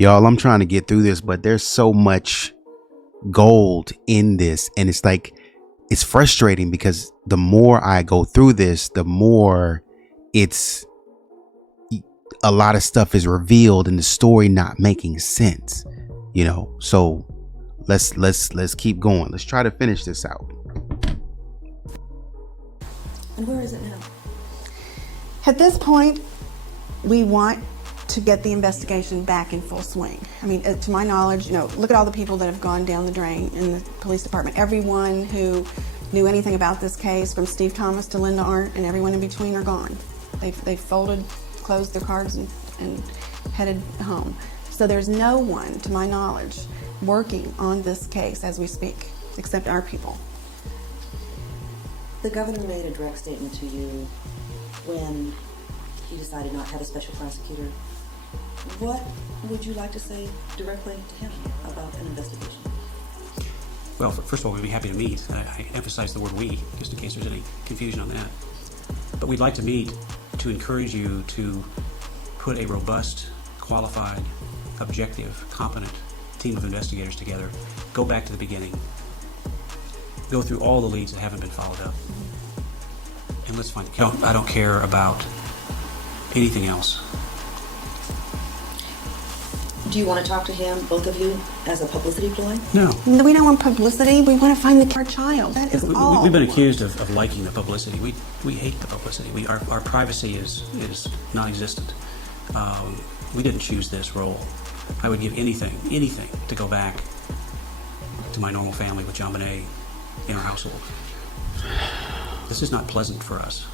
Y'all, I'm trying to get through this, but there's so much gold in this. And it's like, it's frustrating because the more I go through this, the more it's a lot of stuff is revealed and the story not making sense, you know. So let's keep going. Let's try to finish this out. And where is it now? At this point, we want to get the investigation back in full swing. I mean, to my knowledge, you know, look at all the people that have gone down the drain in the police department. Everyone who knew anything about this case, from Steve Thomas to Linda Arndt, and everyone in between, are gone. They've folded, closed their cards, and headed home. So there's no one, to my knowledge, working on this case as we speak, except our people. The governor made a direct statement to you when he decided not to have a special prosecutor. What would you like to say directly to him about an investigation? Well, first of all, we'd be happy to meet. I emphasize the word we, just in case there's any confusion on that. But we'd like to meet to encourage you to put a robust, qualified, objective, competent team of investigators together. Go back to the beginning. Go through all the leads that haven't been followed up. And let's find it. I don't care about anything else. Do you want to talk to him, both of you, as a publicity ploy? No. We don't want publicity. We want to find our child. That is all. We've been accused of liking the publicity. We hate the publicity. Our privacy is non-existent. We didn't choose this role. I would give anything to go back to my normal family with John Bonet in our household. This is not pleasant for us.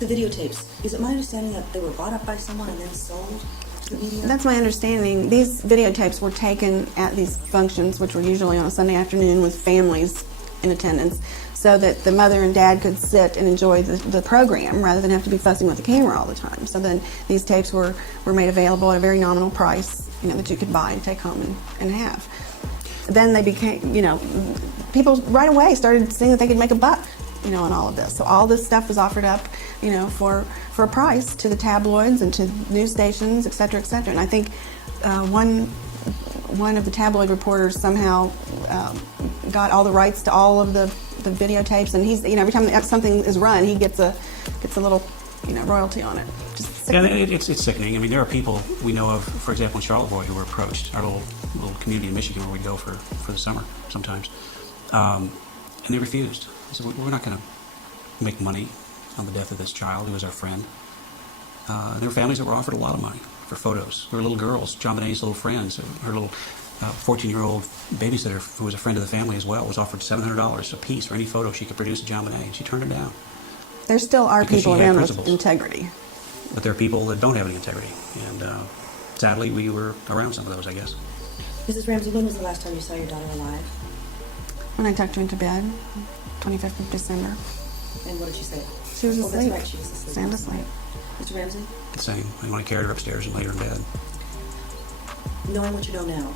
The videotapes, is it my understanding that they were bought up by someone and then sold to the media? That's my understanding. These videotapes were taken at these functions, which were usually on a Sunday afternoon with families in attendance, so that the mother and dad could sit and enjoy the program rather than have to be fussing with the camera all the time. So then these tapes were made available at a very nominal price, you know, that you could buy and take home and have. Then they became, you know, people right away started seeing that they could make a buck, you know, on all of this. So all this stuff was offered up, you know, for a price to the tabloids and to news stations, et cetera, et cetera. And I think one of the tabloid reporters somehow got all the rights to all of the videotapes, and he's, you know, every time something is run, he gets a little, you know, royalty on it. Yeah, it's sickening. I mean, there are people we know of, for example, in Charlottesville, who were approached, our little community in Michigan where we go for the summer sometimes, and they refused. They said, we're not going to make money on the death of this child who was our friend. There were families that were offered a lot of money for photos. There were little girls, John Bonet's little friends, her little 14-year-old babysitter who was a friend of the family as well, was offered $700 a piece for any photo she could produce of John Bonet, and she turned it down. There still are people around with integrity. But there are people that don't have any integrity, and sadly, we were around some of those, I guess. Mrs. Ramsey, when was the last time you saw your daughter alive? When I tucked her into bed, 25th of December. And what did she say? She was asleep. That's right, she was asleep. Sound asleep. Mr. Ramsey? The same. I want to carry her upstairs and lay her in bed. Knowing what you know now,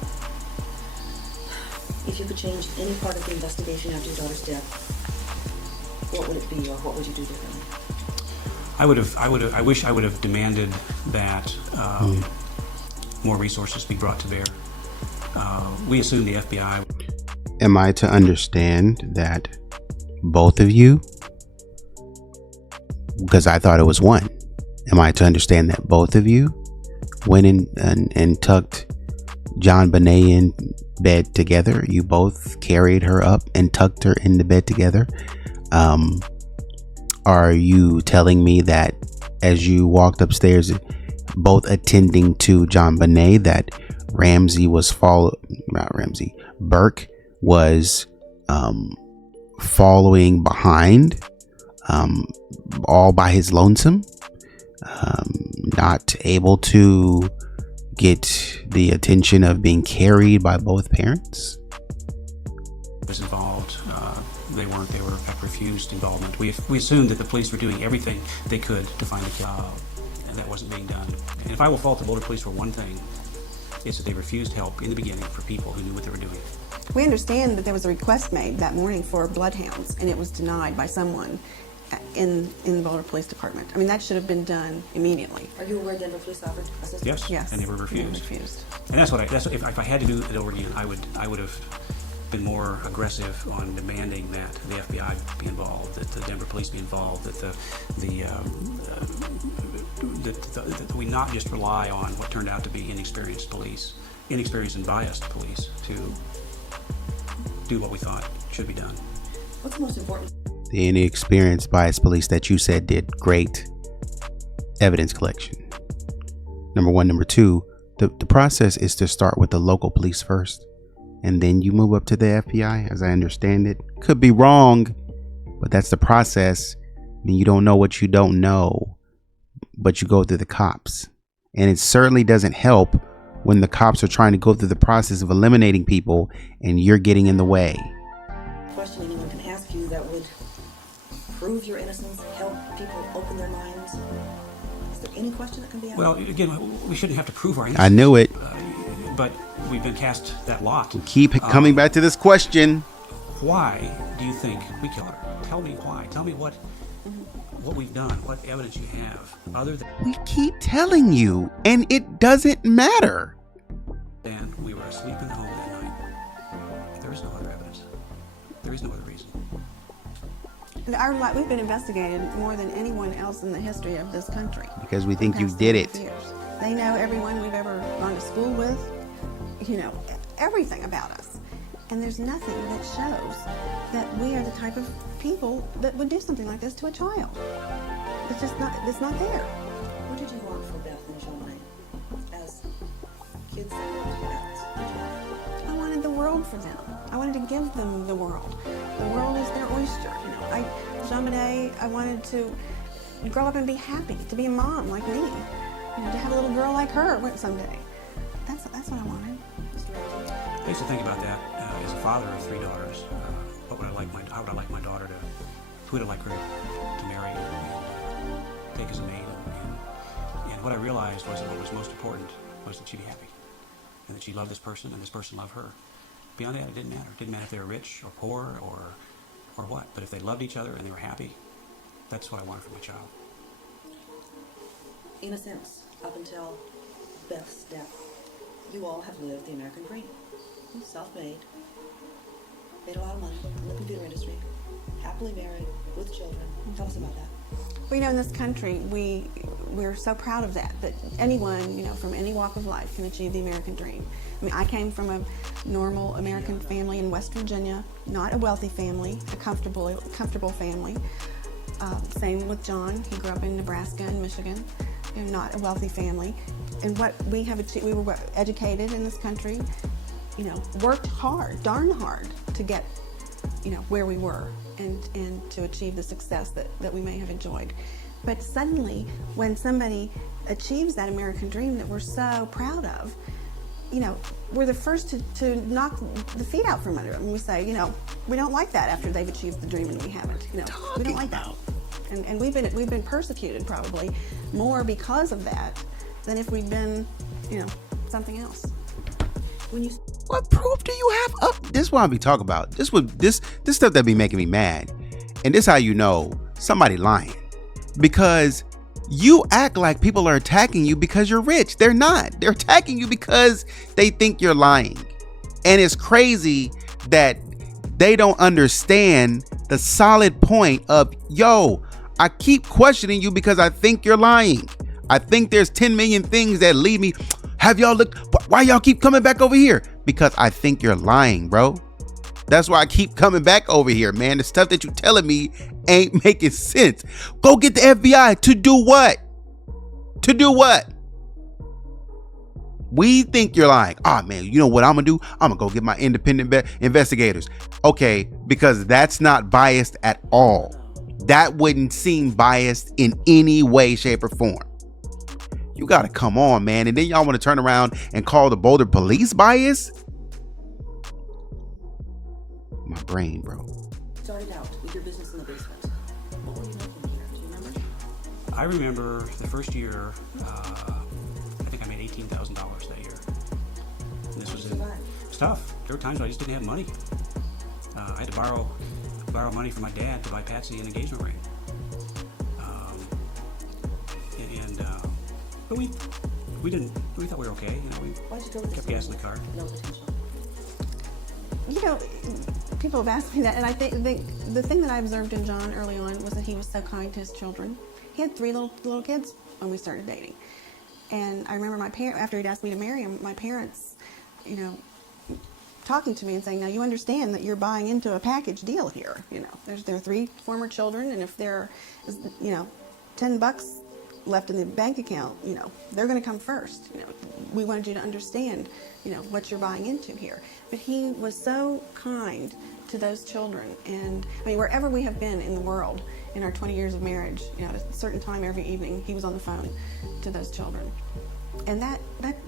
if you could change any part of the investigation after your daughter's death, what would it be, or what would you do differently? I wish I would have demanded that more resources be brought to bear. We assume the FBI. Am I to understand that both of you, because I thought it was one, am I to understand that both of you went in and tucked John Bonet in bed together? You both carried her up and tucked her in the bed together? Are you telling me that as you walked upstairs, both attending to John Bonet, that Burke was following behind, all by his lonesome, not able to get the attention of being carried by both parents? Was involved. They weren't. They were refused involvement. We assumed that the police were doing everything they could to find the kid, and that wasn't being done. And if I will fault the Boulder Police for one thing, it's that they refused help in the beginning for people who knew what they were doing. We understand that there was a request made that morning for bloodhounds, and it was denied by someone. in the Boulder Police Department. I mean, that should have been done immediately. Are you aware Denver police offered assistance? Yes. And they were refused. And that's if I had to do it over again, I would have been more aggressive on demanding that the FBI be involved, that the Denver police be involved, that that we not just rely on what turned out to be inexperienced and biased police to do what we thought should be done. What's most important? The inexperienced biased police that you said did great evidence collection. Number one. Number two, the process is to start with the local police first, and then you move up to the FBI, as I understand it. Could be wrong, but that's the process. I mean, you don't know what you don't know, but you go through the cops. And it certainly doesn't help when the cops are trying to go through the process of eliminating people and you're getting in the way. Question anyone can ask you that would prove your innocence, help people open their minds? Is there any question that can be asked? Well, again, we shouldn't have to prove our innocence. I knew it. But we've been cast that lot. Keep coming back to this question. Why do you think we killed her? Tell me why. Tell me what we've done, what evidence you have, other We keep telling you, and it doesn't matter. than we were asleep in the home that night. There is no other evidence. There is no other reason. We've been investigated more than anyone else in the history of this country. Because we think you Past did 6 it. years. They know everyone we've ever gone to school with, everything about us. And there's nothing that shows that we are the type of people that would do something like this to a child. It's not there. What did you want for Beth and John as kids that went to Beth? I wanted the world for them. I wanted to give them the world. The world is their oyster. I wanted to grow up and be happy, to be a mom like me, to have a little girl like her someday. That's what I wanted. I used to think about that as a father of 3 daughters. How would I like my daughter to? Who would I like her to marry and take as a maid? And what I realized was that what was most important was that she be happy, and that she loved this person, and this person loved her. Beyond that, it didn't matter. It didn't matter if they were rich or poor or what. But if they loved each other and they were happy, that's what I wanted for my child. In a sense, up until Beth's death, you all have lived the American dream. Self-made, made a lot of money in the computer industry, happily married, with children. Tell us about that. Well, in this country, we're so proud of that anyone, from any walk of life can achieve the American dream. I mean, I came from a normal American family in West Virginia, not a wealthy family, a comfortable family. Same with John. He grew up in Nebraska and Michigan, not a wealthy family. And what we have achieved, we were educated in this country, worked hard, darn hard to get, where we were and to achieve the success that we may have enjoyed. But suddenly, when somebody achieves that American dream that we're so proud of, we're the first to knock the feet out from under them. And we say, we don't like that after they've achieved the dream and we haven't. We don't like that. And we've been persecuted probably more because of that than if we'd been, something else. What proof do you have? This is what I be talking about. This stuff that be making me mad. And this how you know somebody lying. Because you act like people are attacking you because you're rich. They're not. They're attacking you because they think you're lying. And it's crazy that they don't understand the solid point of, I keep questioning you because I think you're lying. I think there's 10 million things that lead me. Have y'all looked? Why y'all keep coming back over here? Because I think you're lying, bro. That's why I keep coming back over here, man. The stuff that you telling me ain't making sense. Go get the FBI to do what? To do what? We think you're lying. Man, you know what I'm gonna do? I'm gonna go get my independent investigators. Okay, because that's not biased at all. That wouldn't seem biased in any way, shape, or form. You gotta come on, man. And then y'all want to turn around and call the Boulder police biased? My brain, bro. Started out with your business in the basement. What were you making here? Do you remember? I remember the first year, I think I made $18,000 that year. And this was tough. There were times when I just didn't have money. I had to borrow money from my dad to buy Patsy an engagement ring. But we thought we were okay. You know, we Why'd you go with kept this gas in the car. no potential? You know, people have asked me that, and I think the thing that I observed in John early on was that he was so kind to his children. He had 3 little kids when we started dating, and I remember after he'd asked me to marry him, my parents, you know, talking to me and saying, "Now you understand that you're buying into a package deal here. You know, there are 3 former children, and if there is, you know, $10 left in the bank account, you know, they're going to come first. You know, we wanted you to understand, you know, what you're buying into here." But he was so kind to those children, and I mean, wherever we have been in the world in our 20 years of marriage, you know, at a certain time every evening, he was on the phone to those children. And that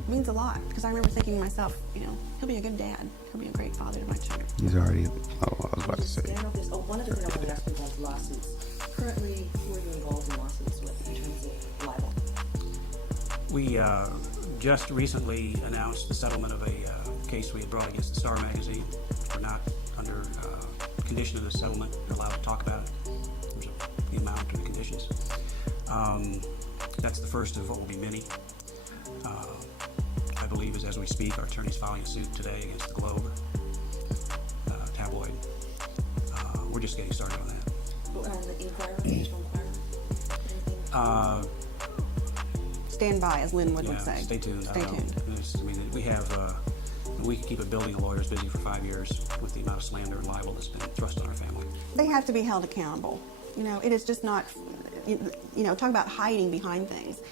means a lot, because I remember thinking to myself, you know, he'll be a good dad. He'll be a great father to my children. He's already. Oh, I was about to say. One other thing I wanted to ask you about lawsuits. Currently, who are you involved in lawsuits with in terms of libel? We just recently announced the settlement of a case we had brought against the Star magazine. We're not under condition of the settlement allowed to talk about it in terms of the amount or the conditions. That's the first of what will be many. I believe as we speak, our attorney's filing a suit today against the Globe tabloid. We're just getting started on that. The Inquirer, National Enquirer? Stand by, as Lynn would say. Stay tuned. Stay tuned. We have, we could keep a building of lawyers busy for 5 years with the amount of slander and libel that's been thrust on our family. They have to be held accountable. You know, it is just not, you know, talk about hiding behind things.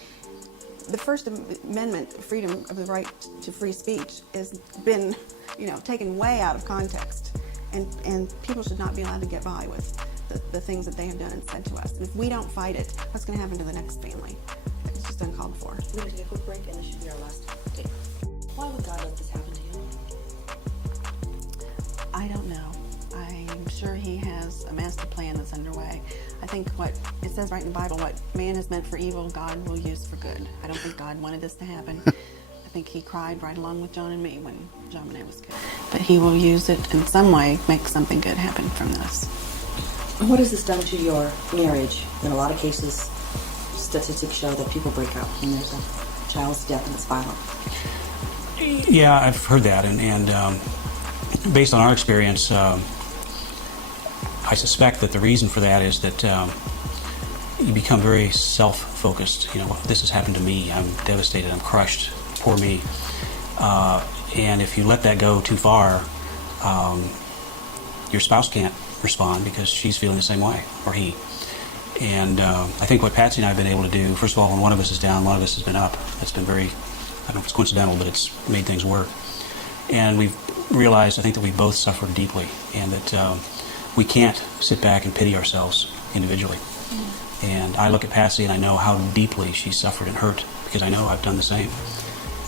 The First Amendment, freedom of the right to free speech, has been, you know, taken way out of context. And people should not be allowed to get by with the things that they have done and said to us. And if we don't fight it, what's going to happen to the next family? It's just uncalled for. We're going to take a quick break, and this should be our last take. Why would God let this happen to you? I don't know. I'm sure he has a master plan that's underway. I think what it says right in the Bible, what man has meant for evil, God will use for good. I don't think God wanted this to happen. I think he cried right along with John and me when John and I was killed. But he will use it in some way, make something good happen from this. What has this done to your marriage? In a lot of cases, statistics show that people break up when there's a child's death and it's violent. Yeah, I've heard that, and based on our experience, I suspect that the reason for that is that you become very self-focused. You know, this has happened to me. I'm devastated. I'm crushed. Poor me. And if you let that go too far, your spouse can't respond because she's feeling the same way, or he. And I think what Patsy and I have been able to do, first of all, when one of us is down, one of us has been up. It's been very, I don't know if it's coincidental, but it's made things work. And we've realized, I think, that we both suffered deeply, and that we can't sit back and pity ourselves individually. And I look at Patsy and I know how deeply she suffered and hurt, because I know I've done the same.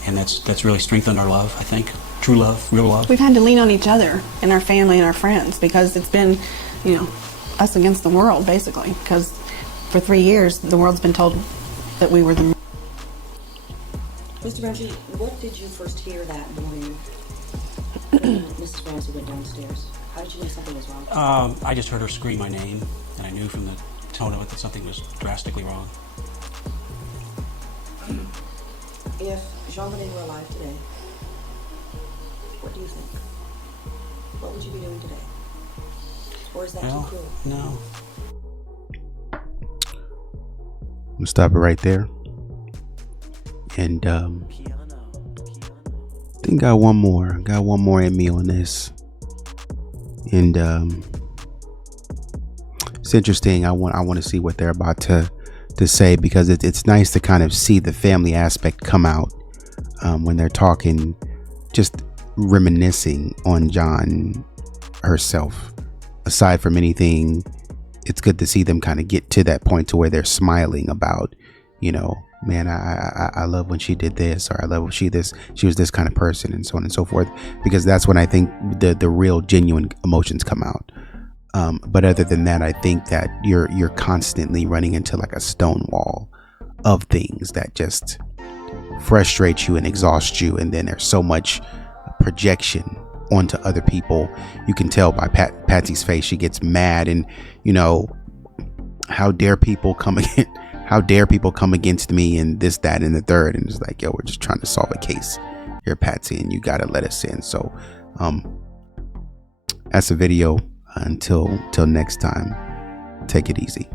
And that's really strengthened our love, I think. True love, real love. We've had to lean on each other and our family and our friends, because it's been, you know, us against the world, basically. Because for 3 years, the world's been told that we were the... Mr. Ramsey, what did you first hear that morning when Mrs. Ramsey went downstairs? How did you know something was wrong? I just heard her scream my name, and I knew from the tone of it that something was drastically wrong. If Jean-René were alive today, what do you think? What would you be doing today? Or is that too cruel? No. I'm gonna stop it right there. And I think got one more in me on this. And it's interesting. I want to see what they're about to say, because it's nice to kind of see the family aspect come out when they're talking, just reminiscing on John herself. Aside from anything, it's good to see them kind of get to that point to where they're smiling about, you know, man, I love when she did this, or I love when she was this kind of person, and so on and so forth, because that's when I think the real genuine emotions come out. But other than that, I think that you're constantly running into like a stone wall of things that just frustrate you and exhaust you, and then there's so much projection onto other people. You can tell by Patsy's face, she gets mad, and you know, how dare people come how dare people come against me and this, that, and the third. And it's like, yo, we're just trying to solve a case here, Patsy, and you got to let us in. So that's a video. Until next time, take it easy.